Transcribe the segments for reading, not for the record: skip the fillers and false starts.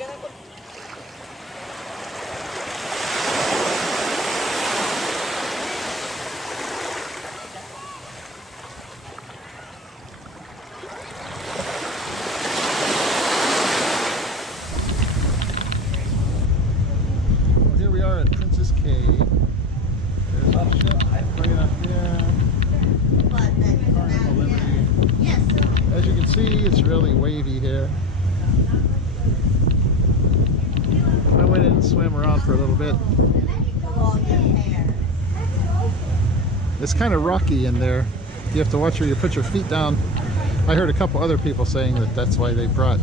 Here we are at Princess Cays. There's our ship right up there. Carnival Liberty. As you can see, it's really wavy here. I went in and swam around for a little bit. It's kind of rocky in there. You have to watch where you put your feet down. I heard a couple other people saying that that's why they brought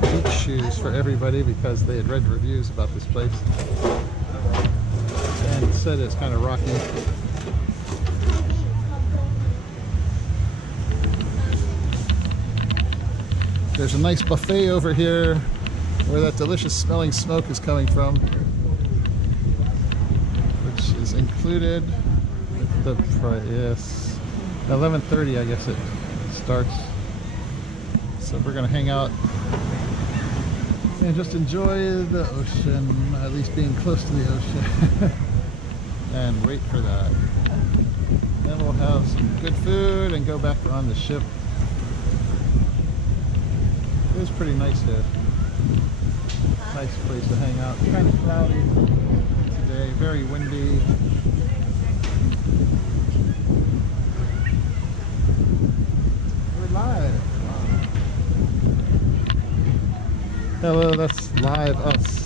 beach shoes for everybody, because they had read reviews about this place and said it's kind of rocky. There's a nice buffet over here where that delicious smelling smoke is coming from, which is included with the price. Yes, 11:30 I guess it starts. So we're gonna hang out and just enjoy the ocean, at least being close to the ocean, and wait for that. Then we'll have some good food and go back on the ship. It was pretty nice here. Nice place to hang out. Kind of cloudy today, very windy. We're live. Hello, that's live us.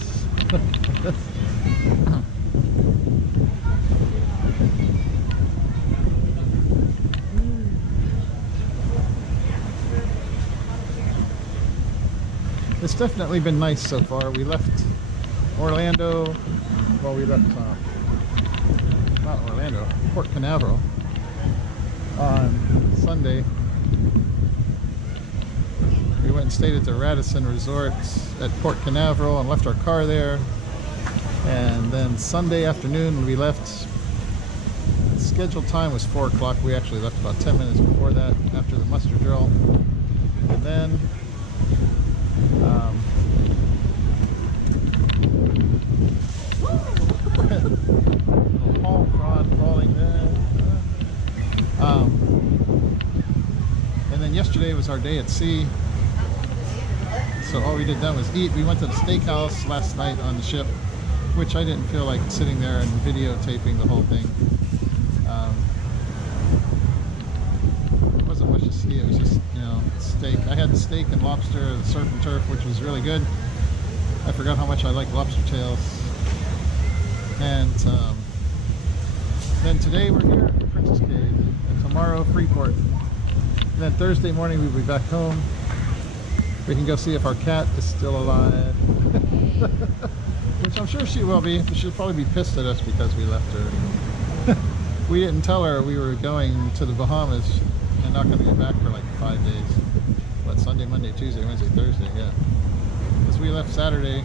It's definitely been nice so far. We left Orlando, well we left, not Orlando, Port Canaveral on Sunday. We went and stayed at the Radisson Resort at Port Canaveral and left our car there. And then Sunday afternoon we left. The scheduled time was 4 o'clock. We actually left about 10 minutes before that after the muster drill. And then little palm frond falling there. And then yesterday was our day at sea. So all we did then was eat. We went to the steakhouse last night on the ship, which I didn't feel like sitting there and videotaping the whole thing. It wasn't much to see. It was just, you know, steak. I had the steak and lobster, the surf and turf, which was really good. I forgot how much I like lobster tails. And then today we're here at Princess Cays, and tomorrow Freeport. And then Thursday morning we'll be back home. We can go see if our cat is still alive. Which I'm sure she will be, but she'll probably be pissed at us because we left her. We didn't tell her we were going to the Bahamas and not going to get back for like 5 days. What, Sunday, Monday, Tuesday, Wednesday, Thursday, yeah. Because we left Saturday.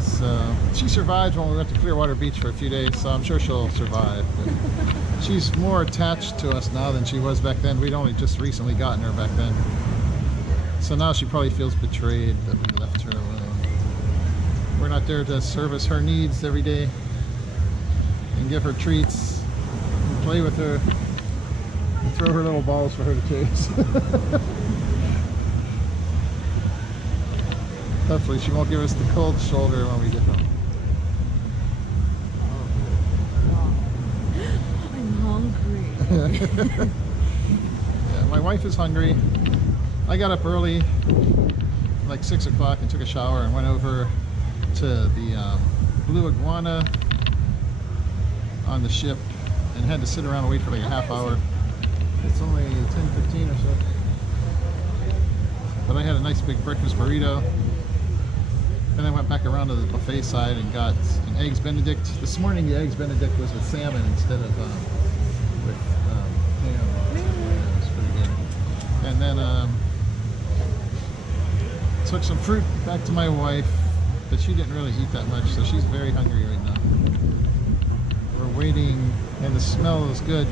So she survived when we went to Clearwater Beach for a few days, so I'm sure she'll survive. But she's more attached to us now than she was back then. We'd only just recently gotten her back then. So now she probably feels betrayed that we left her alone. We're not there to service her needs every day and give her treats and play with her and throw her little balls for her to chase. Hopefully she won't give us the cold shoulder when we get home. I'm hungry. Yeah, my wife is hungry. I got up early, like 6 o'clock, and took a shower and went over to the Blue Iguana on the ship and had to sit around and wait for like a half hour. It's only 10:15 or so. But I had a nice big breakfast burrito. Then I went back around to the buffet side and got an eggs Benedict. This morning the eggs Benedict was with salmon instead of with ham. Yeah, it was pretty good. And then took some fruit back to my wife, but she didn't really eat that much, so she's very hungry right now. We're waiting, and the smell is good.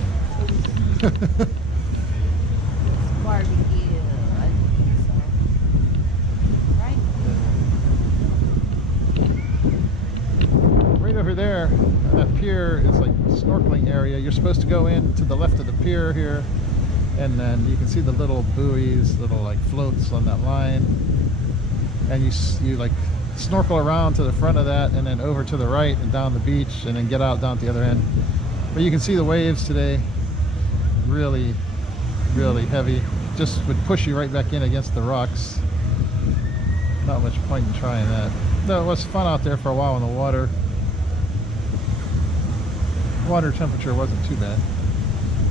Barbecue. I think so. snorkeling area. You're supposed to go in to the left of the pier here, and then you can see the little buoys, little like floats on that line, and you like snorkel around to the front of that and then over to the right and down the beach and then get out down at the other end. But you can see the waves today, really heavy, just would push you right back in against the rocks. Not much point in trying that. Though it was fun out there for a while in the water. Water temperature wasn't too bad.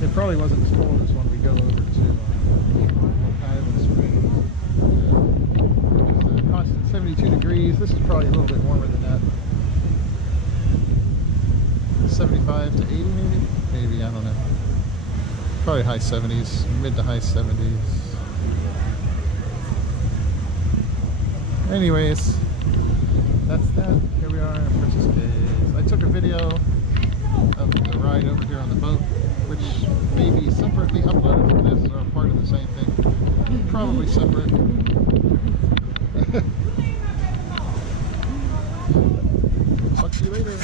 It probably wasn't as cold as when we go over to Island Springs. It's a constant 72 degrees. This is probably a little bit warmer than that. 75 to 80 maybe? Maybe, I don't know. Probably high 70s, mid to high 70s. Anyways, that's that. Here we are in Princess Cays. I took a video of the ride over here on the boat, which may be separately uploaded from this or part of the same thing. Probably separate. Talk to you later.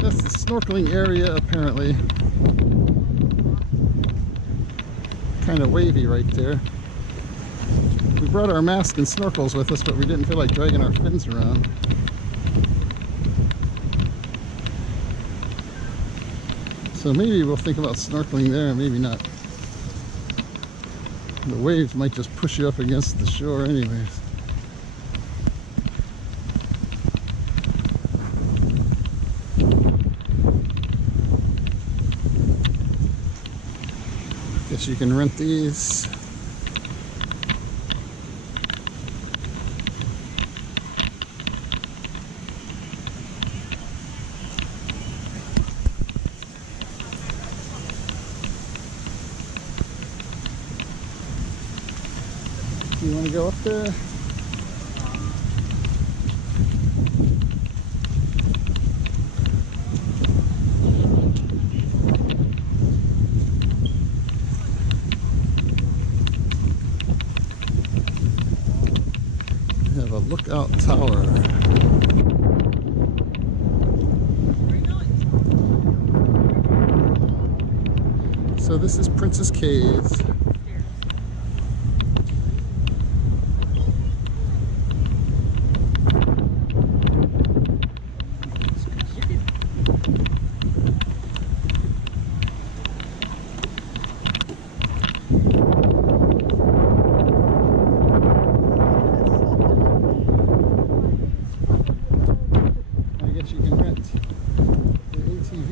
That's the snorkeling area, apparently. Kind of wavy right there. We brought our mask and snorkels with us, but we didn't feel like dragging our fins around. So maybe we'll think about snorkeling there, maybe not. The waves might just push you up against the shore anyways. Guess you can rent these. Do you want to go up there? We have a lookout tower. So this is Princess Cays. You can rent the ATV.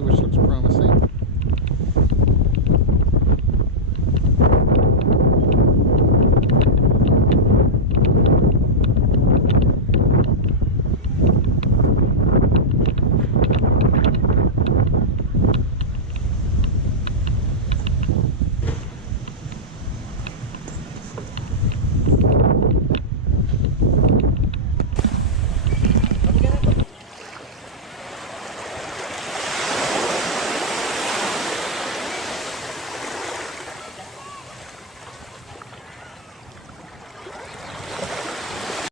Which looks promising.